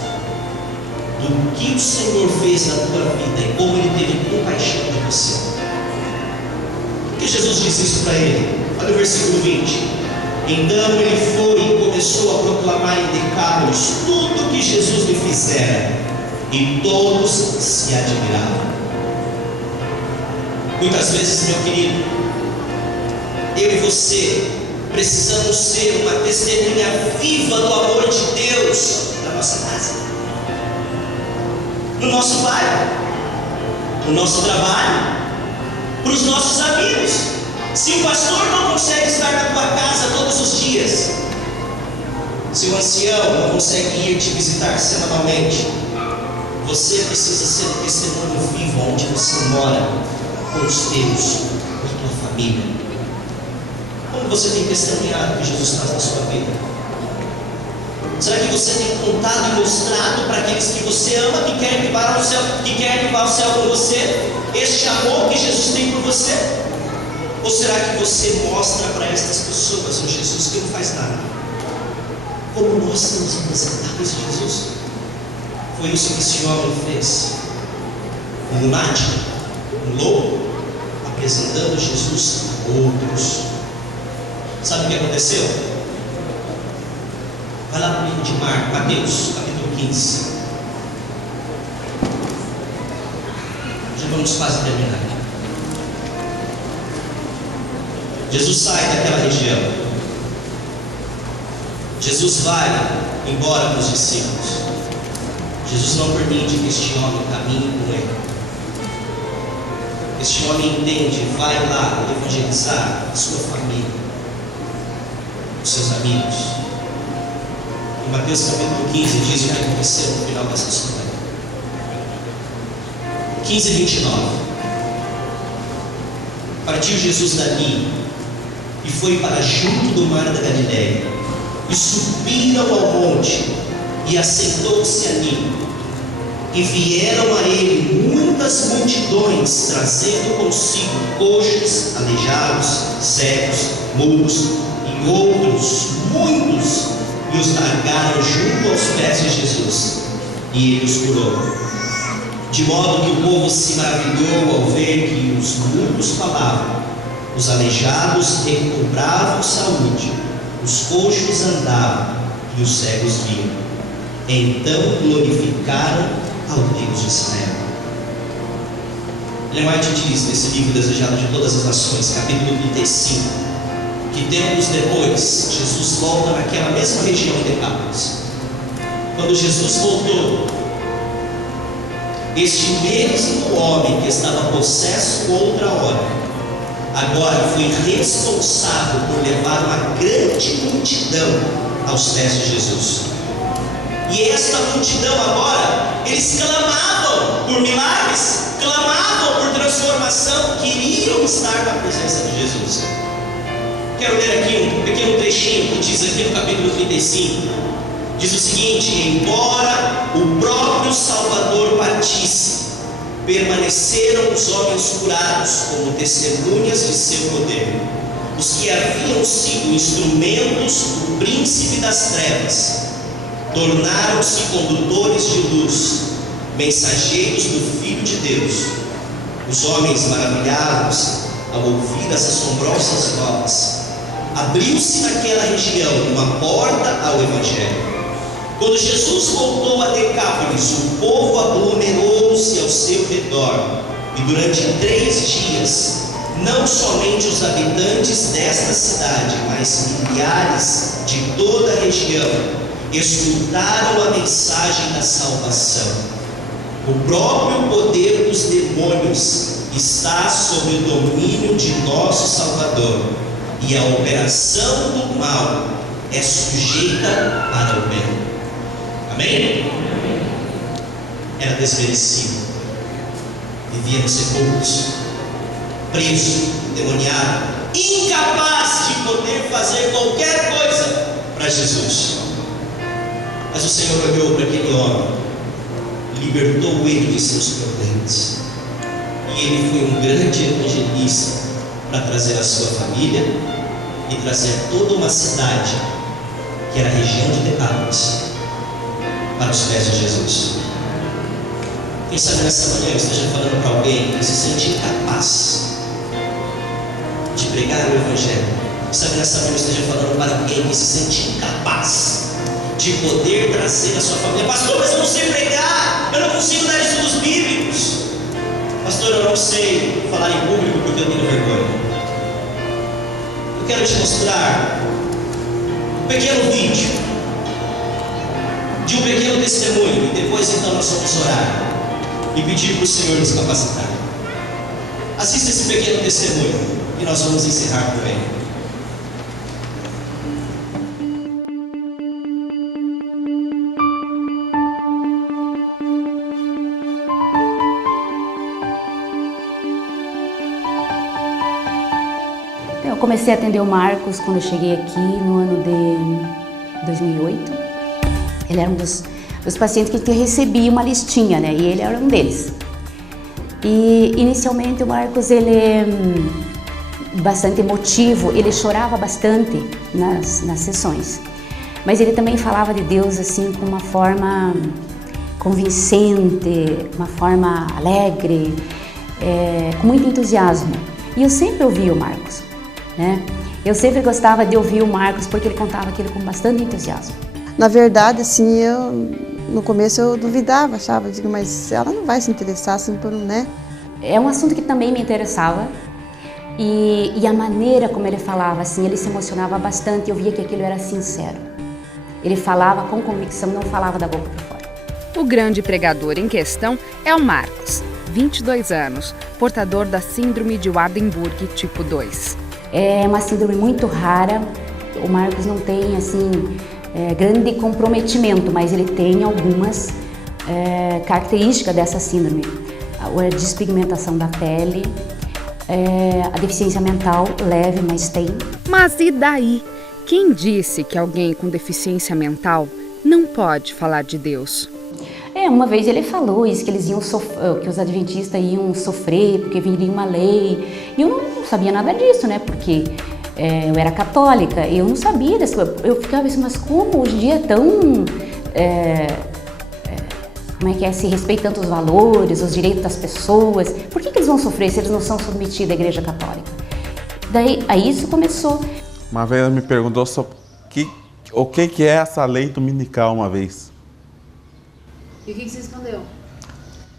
do que o Senhor fez na tua vida e como ele teve compaixão de você. Por que Jesus disse isso para ele? Olha o versículo 20. Então ele foi e começou a proclamar em Decápolis tudo o que Jesus lhe fizera, e todos se admiravam. Muitas vezes, meu querido, eu e você precisamos ser uma testemunha viva do amor de Deus na nossa casa, no nosso bairro, no nosso trabalho, para os nossos amigos. Se o pastor não consegue estar na tua casa todos os dias, se o ancião não consegue ir te visitar semanalmente, você precisa ser um testemunho vivo onde você mora, com os teus, com a tua família. Como você tem testemunhado que Jesus faz na sua vida? Será que você tem contado e mostrado para aqueles que você ama, que querem que vá ao céu, com você, este amor que Jesus tem por você? Ou será que você mostra para estas pessoas um Jesus que não faz nada? Como nós estamos apresentando esse Jesus? Foi isso que esse homem fez. Um lunático, um louco, apresentando Jesus a outros. Sabe o que aconteceu? Vai lá para o livro de Mateus, capítulo 15. Já vamos quase terminar. Jesus sai daquela região. Jesus vai embora com os discípulos. Jesus não permite que este homem caminhe com ele. Este homem entende, vai lá evangelizar a sua família, os seus amigos. Em Mateus capítulo 15 diz o que aconteceu no final dessa história. 15:29. Partiu Jesus dali e foi para junto do mar da Galileia, e subiram ao monte, e assentou-se ali. E vieram a ele muitas multidões, trazendo consigo coxos, aleijados, cegos, mudos e outros, muitos, e os largaram junto aos pés de Jesus, e ele os curou. De modo que o povo se maravilhou ao ver que os mudos falavam, os aleijados recobravam saúde, os coxos andavam e os cegos viam. Então glorificaram ao Deus de Israel. Ellen White diz nesse livro Desejado de Todas as Nações, capítulo 35, que tempos depois Jesus volta naquela mesma região de Decápolis. Quando Jesus voltou, este mesmo homem que estava possesso outra hora, agora foi responsável por levar uma grande multidão aos pés de Jesus. E esta multidão agora, eles clamavam por milagres, clamavam por transformação, queriam estar na presença de Jesus. Quero ler aqui um pequeno trechinho que diz aqui no capítulo 35. Diz o seguinte: embora o próprio Salvador partisse, permaneceram os homens curados como testemunhas de seu poder. Os que haviam sido instrumentos do príncipe das trevas tornaram-se condutores de luz, mensageiros do Filho de Deus. Os homens maravilhados ao ouvir as assombrosas novas. Abriu-se naquela região uma porta ao Evangelho. Quando Jesus voltou a Decápolis, o povo aglomerou-se ao seu redor, e durante 3 dias, não somente os habitantes desta cidade, mas milhares de toda a região, escutaram a mensagem da salvação. O próprio poder dos demônios está sob o domínio de nosso Salvador, e a operação do mal é sujeita para o bem. Amém? Era desmerecido, vivia nos sepulcros, preso, endemoniado, incapaz de poder fazer qualquer coisa para Jesus. Mas o Senhor olhou para aquele homem, libertou ele de seus problemas, e ele foi um grande evangelista para trazer a sua família e trazer toda uma cidade, que era a região de Decápolis, para os pés de Jesus. Quem sabe nessa manhã eu esteja falando para alguém que se sente incapaz de pregar o Evangelho. Quem sabe nessa manhã eu esteja falando para alguém que se sente incapaz de poder trazer a sua família. Pastor, mas eu não sei pregar, eu não consigo dar estudos bíblicos. Pastor, eu não sei falar em público porque eu tenho vergonha. Eu quero te mostrar um pequeno vídeo de um pequeno testemunho, e depois então nós vamos orar e pedir para o Senhor nos capacitar. Assista esse pequeno testemunho e nós vamos encerrar por ele. Eu comecei a atender o Marcos quando eu cheguei aqui no ano de 2008. Ele era um dos pacientes que recebia uma listinha, né? E ele era um deles. E inicialmente o Marcos, ele é bastante emotivo, ele chorava bastante nas sessões. Mas ele também falava de Deus assim com uma forma convincente, uma forma alegre, com muito entusiasmo. E eu sempre ouvia o Marcos, né? Eu sempre gostava de ouvir o Marcos porque ele contava aquilo com bastante entusiasmo. Na verdade, assim, no começo eu duvidava, achava, digo, mas ela não vai se interessar assim por um, né? É um assunto que também me interessava e a maneira como ele falava, assim, ele se emocionava bastante, eu via que aquilo era sincero. Ele falava com convicção, não falava da boca para fora. O grande pregador em questão é o Marcos, 22 anos, portador da síndrome de Waardenburg tipo 2. É uma síndrome muito rara, o Marcos não tem, assim, grande comprometimento, mas ele tem algumas características dessa síndrome. A despigmentação da pele, a deficiência mental leve, mas tem. Mas e daí? Quem disse que alguém com deficiência mental não pode falar de Deus? Uma vez ele falou isso, que eles iam que os adventistas iam sofrer porque viria uma lei. E eu não sabia nada disso, né? Porque eu era católica, eu não sabia dessa coisa. Eu ficava assim, mas como hoje em dia é tão... como é que é? Se respeita tanto os valores, os direitos das pessoas. Por que eles vão sofrer se eles não são submetidos à Igreja Católica? Daí, aí isso começou. Uma vez ela me perguntou sobre o que é essa lei dominical uma vez. E o que você respondeu?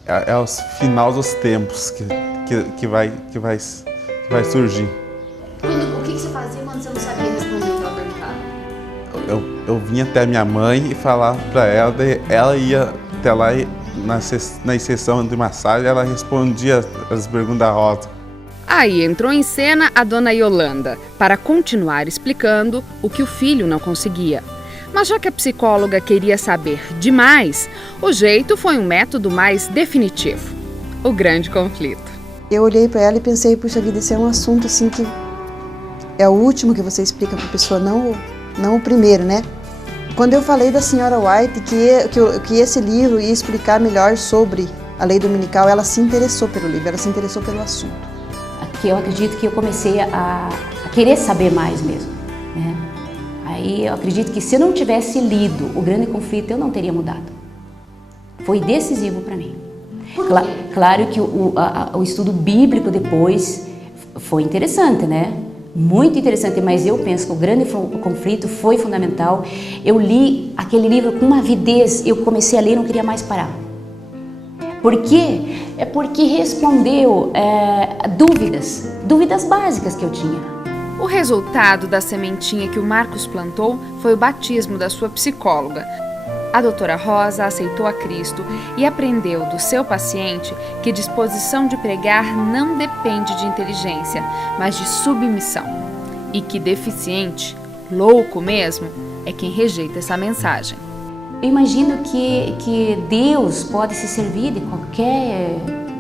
É o final dos tempos que vai surgir. O que você fazia quando você não sabia responder o que ela perguntava? Eu vinha até minha mãe e falava para ela, daí ela ia até lá e na sessão de massagem ela respondia as perguntas da Rosa. Aí entrou em cena a dona Yolanda para continuar explicando o que o filho não conseguia. Mas já que a psicóloga queria saber demais, o jeito foi um método mais definitivo: o grande conflito. Eu olhei para ela e pensei, puxa vida, esse é um assunto assim que é o último que você explica para a pessoa, não o primeiro, né? Quando eu falei da senhora White que esse livro ia explicar melhor sobre a lei dominical, ela se interessou pelo livro, ela se interessou pelo assunto. Aqui eu acredito que eu comecei a querer saber mais mesmo, né? Aí eu acredito que se eu não tivesse lido O Grande Conflito, eu não teria mudado. Foi decisivo para mim. Claro que o estudo bíblico depois foi interessante, né? Muito interessante, mas eu penso que O Grande Conflito foi fundamental. Eu li aquele livro com uma avidez, eu comecei a ler e não queria mais parar. Por quê? É porque respondeu dúvidas básicas que eu tinha. O resultado da sementinha que o Marcos plantou foi o batismo da sua psicóloga. A doutora Rosa aceitou a Cristo e aprendeu do seu paciente que disposição de pregar não depende de inteligência, mas de submissão. E que deficiente, louco mesmo, é quem rejeita essa mensagem. Eu imagino que Deus pode se servir de qualquer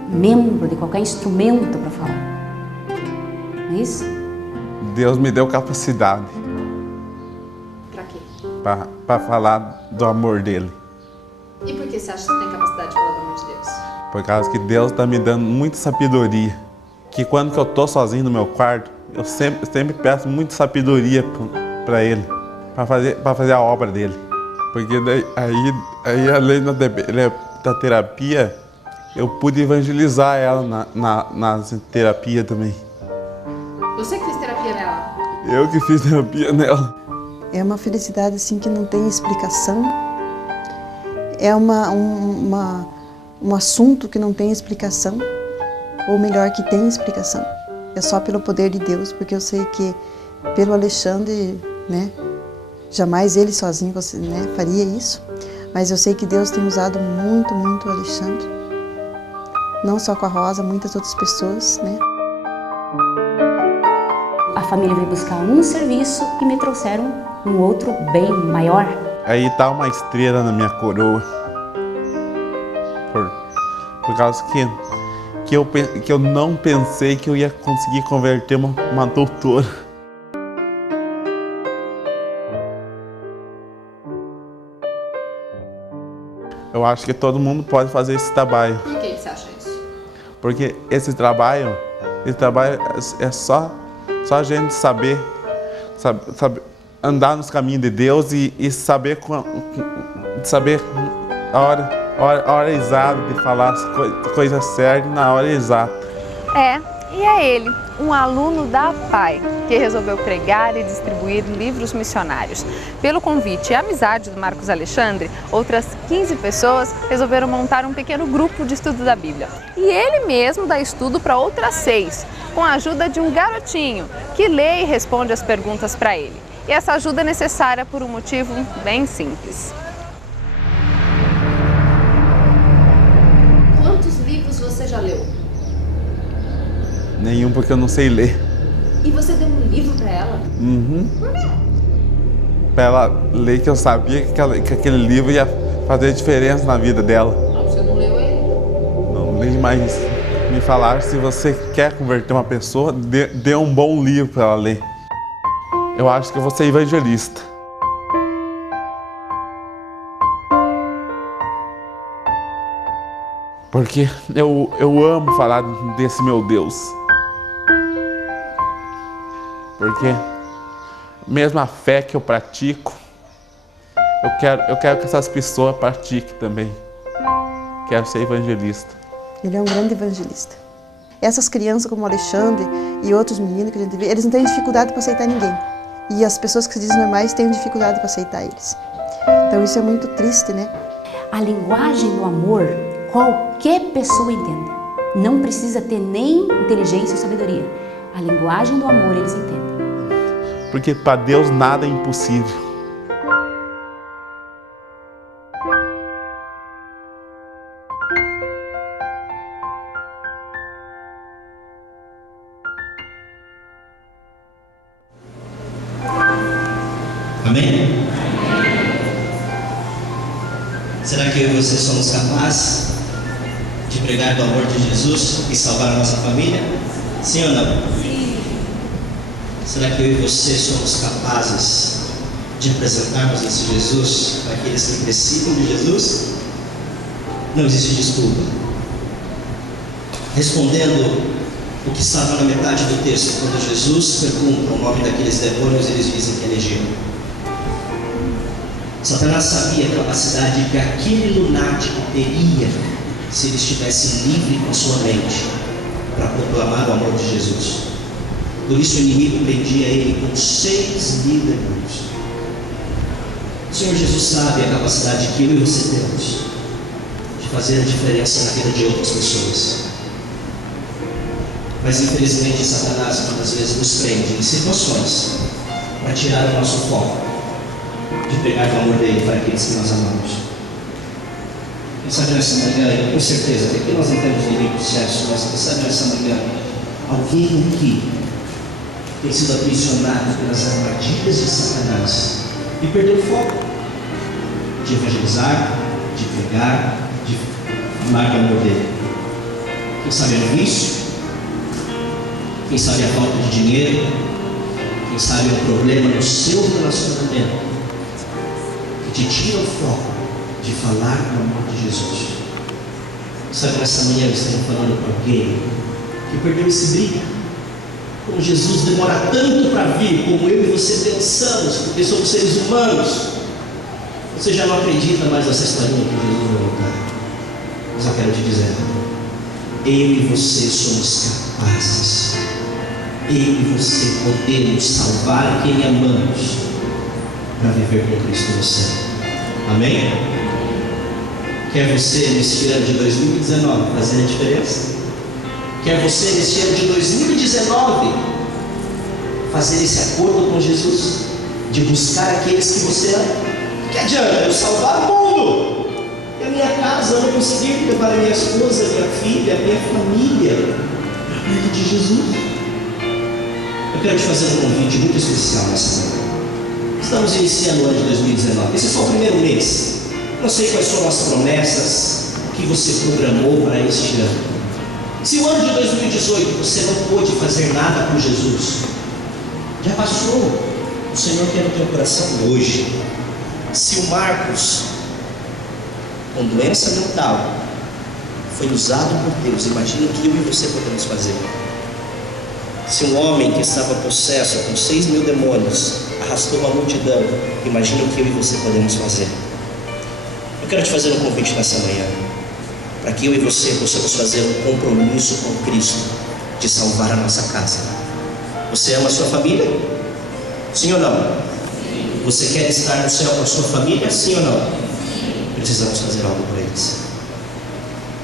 membro, de qualquer instrumento para falar. Não é isso? Deus me deu capacidade Pra quê? para falar do amor dele. E por que você acha que você tem capacidade de falar do amor de Deus? Por causa que Deus está me dando muita sabedoria. Que quando que eu estou sozinho no meu quarto, eu sempre peço muita sabedoria para Ele, para fazer a obra dele. Porque daí, aí além da terapia, eu pude evangelizar ela na terapia também. Você que fez terapia nela? Eu que fiz terapia nela. É uma felicidade assim que não tem explicação. É um assunto que não tem explicação, ou melhor, que tem explicação. É só pelo poder de Deus, porque eu sei que pelo Alexandre, né, jamais ele sozinho, né, faria isso. Mas eu sei que Deus tem usado muito, muito o Alexandre. Não só com a Rosa, muitas outras pessoas, né. A família veio buscar um serviço e me trouxeram um outro bem maior. Aí tá uma estrela na minha coroa. Por causa que eu não pensei que eu ia conseguir converter uma doutora. Eu acho que todo mundo pode fazer esse trabalho. Por que você acha isso? Porque esse trabalho é só a gente saber andar nos caminhos de Deus e saber a hora exata de falar as coisas certas na hora exata. E é ele, um aluno da APAI, que resolveu pregar e distribuir livros missionários. Pelo convite e amizade do Marcos Alexandre, outras 15 pessoas resolveram montar um pequeno grupo de estudo da Bíblia. E ele mesmo dá estudo para outras 6, com a ajuda de um garotinho, que lê e responde as perguntas para ele. E essa ajuda é necessária por um motivo bem simples. Quantos livros você já leu? Nenhum, porque eu não sei ler. E você deu um livro para ela? Uhum. Por quê? Para ela ler, que eu sabia que aquele livro ia fazer diferença na vida dela. Você não leu ele? Não li, mas me falaram, se você quer converter uma pessoa, dê um bom livro para ela ler. Eu acho que eu vou ser evangelista. Porque eu amo falar desse meu Deus. Porque mesmo a fé que eu pratico, eu quero que essas pessoas pratiquem também. Quero ser evangelista. Ele é um grande evangelista. Essas crianças como o Alexandre e outros meninos que a gente vê, eles não têm dificuldade para aceitar ninguém. E as pessoas que se dizem normais têm dificuldade para aceitar eles. Então isso é muito triste, né? A linguagem do amor, qualquer pessoa entende. Não precisa ter nem inteligência ou sabedoria. A linguagem do amor eles entendem. Porque para Deus nada é impossível. Amém? Será que eu e você somos capazes de pregar do amor de Jesus e salvar a nossa família? Sim ou não? Sim. Será que eu e você somos capazes de apresentarmos esse Jesus para aqueles que precisam de Jesus? Não existe desculpa. Respondendo o que estava na metade do texto, quando Jesus pergunta o nome daqueles demônios, eles dizem que é legião. Satanás sabia a capacidade que aquele lunático teria se ele estivesse livre com sua mente para proclamar o amor de Jesus. Por isso o inimigo prendia ele com 6.000 demônios. O Senhor Jesus sabe a capacidade que eu e você temos de fazer a diferença na vida de outras pessoas. Mas infelizmente Satanás muitas vezes nos prende em situações para tirar o nosso foco de pregar o amor dele para aqueles que nós amamos. Quem sabe nessa manhã, eu tenho certeza que aqui nós não temos ninguém por sucesso, mas quem sabe nessa manhã, alguém aqui tem sido aprisionado pelas armadilhas de Satanás e perdeu o foco de evangelizar, de pregar, de amar o amor dele. Quem sabe é o vício, quem sabe a falta de dinheiro, quem sabe é um problema no seu relacionamento que te tira o foco de falar do amor de Jesus. Sabe, nessa manhã eu estou falando com alguém que perdeu esse brilho. Como Jesus demora tanto para vir, como eu e você pensamos, porque somos seres humanos, você já não acredita mais nessa historinha que Jesus vai voltar. Mas eu quero te dizer, eu e você somos capazes, eu e você podemos salvar quem amamos para viver com Cristo no céu. Amém? Quer você neste ano de 2019 fazer a diferença? Quer você neste ano de 2019 fazer esse acordo com Jesus? De buscar aqueles que você ama? Que adianta eu salvar o mundo e a minha casa, eu não conseguir levar a minha esposa, a minha filha, a minha família para perto de Jesus? Eu quero te fazer um convite muito especial nessa manhã. Estamos iniciando o ano de 2019. Esse é só o primeiro mês. Não sei quais foram as promessas que você programou para este ano. Se o ano de 2018 você não pôde fazer nada por Jesus, já passou. O Senhor quer o teu coração hoje. Se o Marcos, com doença mental, foi usado por Deus, imagina o que eu e você podemos fazer. Se um homem que estava possesso com 6.000 demônios arrastou uma multidão, imagina o que eu e você podemos fazer. Eu quero te fazer um convite nessa manhã, para que eu e você possamos fazer um compromisso com Cristo de salvar a nossa casa. Você ama a sua família? Sim ou não? Sim. Você quer estar no céu com a sua família? Sim ou não? Sim. Precisamos fazer algo para eles.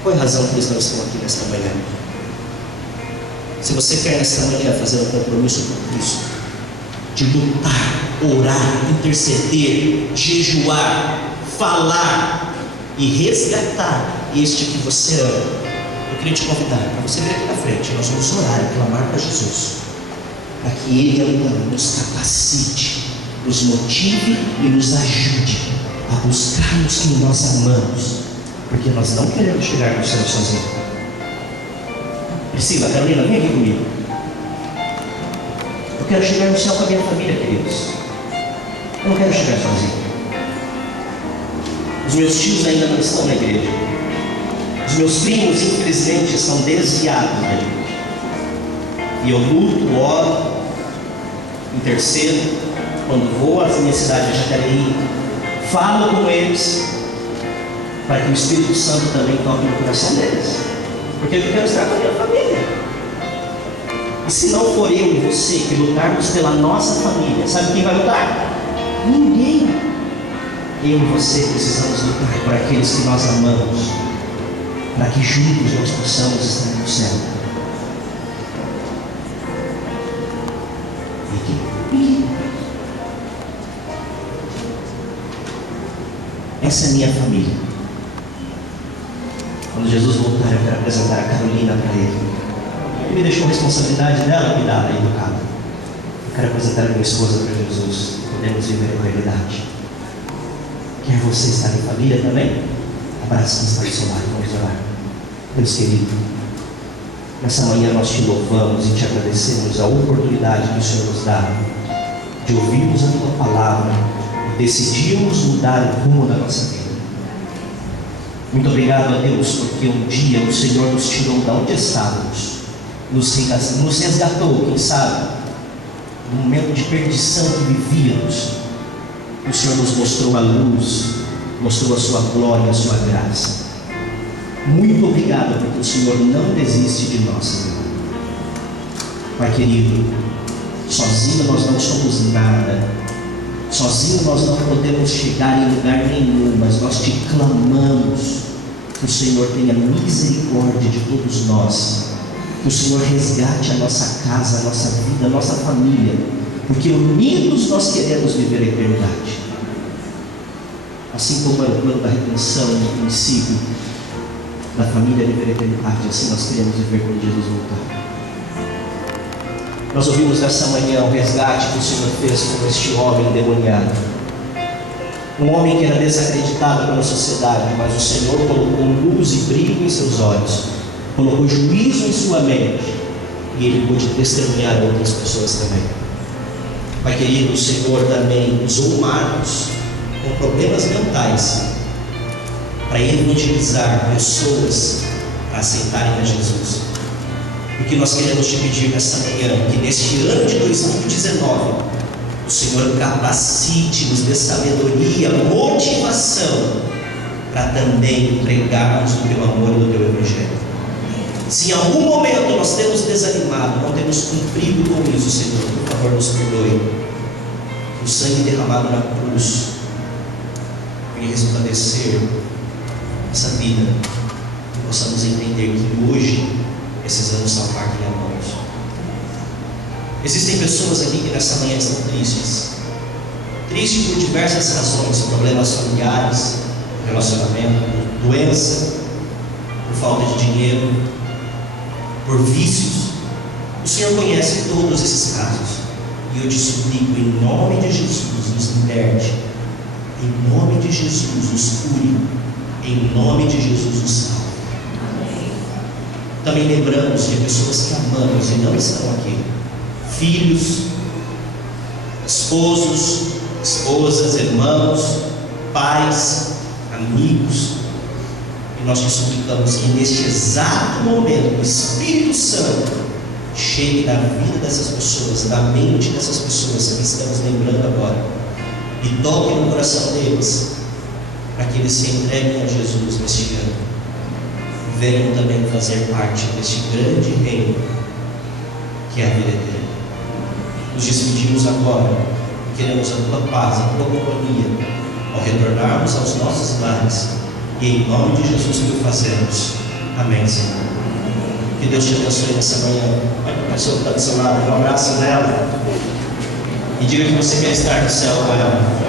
Qual é a razão que eles não estão aqui nesta manhã? Se você quer nesta manhã fazer um compromisso com Cristo, de lutar, orar, interceder, jejuar, falar e resgatar este que você ama, eu queria te convidar para você vir aqui na frente. Nós vamos orar e clamar para Jesus, para que Ele então nos capacite, nos motive e nos ajude a buscarmos quem nós amamos, porque nós não queremos chegar no céu sozinhos. Priscila, Carolina, vem aqui comigo. Eu quero chegar no céu com a minha família, queridos. Eu não quero chegar sozinho. Os meus tios ainda não estão na igreja. Os meus primos, infelizmente, estão desviados da igreja. E eu luto, oro, intercedo. Quando vou à minha cidade de Jacareí, falo com eles, para que o Espírito Santo também toque no coração deles. Porque eu quero estar com a minha família. E se não for eu e você que lutarmos pela nossa família, sabe quem vai lutar? Ninguém. Eu e você precisamos lutar por aqueles que nós amamos, para que juntos nós possamos estar no céu. Essa é a minha família. Quando Jesus voltar, eu quero apresentar a Carolina para Ele. Ele me deixou a responsabilidade dela cuidar e educá-la. Eu quero apresentar a minha esposa para Jesus. Podemos viver a realidade. Quer você estar em família também? Abraça quem está do seu lado, vamos orar. Deus querido, nessa manhã nós te louvamos e te agradecemos a oportunidade que o Senhor nos dá de ouvirmos a Tua palavra e decidirmos mudar o rumo da nossa vida. Muito obrigado a Deus, porque um dia o Senhor nos tirou de onde estávamos, nos resgatou, quem sabe, no momento de perdição que vivíamos. O Senhor nos mostrou a luz, mostrou a Sua glória, a Sua graça. Muito obrigado, porque o Senhor não desiste de nós, Senhor. Pai querido, sozinho nós não somos nada, sozinho nós não podemos chegar em lugar nenhum, mas nós te clamamos que o Senhor tenha misericórdia de todos nós, que o Senhor resgate a nossa casa, a nossa vida, a nossa família, porque unidos nós queremos viver a eternidade. Assim como é o plano da redenção no princípio da família viver a eternidade, assim nós queremos viver quando Jesus voltar. Nós ouvimos nessa manhã o resgate que o Senhor fez com este homem endemoniado. Um homem que era desacreditado pela sociedade, mas o Senhor colocou luz e brilho em seus olhos, colocou juízo em sua mente, e ele pôde testemunhar a outras pessoas também. Pai querido, o Senhor também usou Marcos com problemas mentais para evangelizar pessoas a aceitarem a Jesus. O que nós queremos te pedir nesta manhã, que neste ano de 2019, o Senhor capacite, nos dê sabedoria, motivação, para também pregarmos o Teu amor e o Teu Evangelho. Se em algum momento nós temos desanimado, não temos cumprido com isso, Senhor, por favor, nos perdoe. O sangue derramado na cruz venha resplandecer essa vida, que possamos entender que hoje precisamos salvar quem amamos. Existem pessoas aqui que nessa manhã estão tristes por diversas razões, problemas familiares, relacionamento, doença, por falta de dinheiro, por vícios. O Senhor conhece todos esses casos, e eu te suplico, em nome de Jesus, nos liberte, em nome de Jesus, nos cure, em nome de Jesus, nos salve. Também lembramos de pessoas que amamos e não estão aqui, filhos, esposos, esposas, irmãos, pais, amigos, e nós te suplicamos que neste exato momento o Espírito Santo chegue na vida dessas pessoas, na mente dessas pessoas que estamos lembrando agora, e toque no coração deles, para que eles se entreguem a Jesus neste ano, e venham também fazer parte deste grande reino que é a vida eterna. Nos despedimos agora, queremos a Tua paz, a Tua companhia, ao retornarmos aos nossos lares, e em nome de Jesus que o fazemos. Amém, Senhor. Que Deus te abençoe nessa manhã. Olha para a pessoa que está do seu lado, um abraço nela, e diga que você quer estar no céu com ela.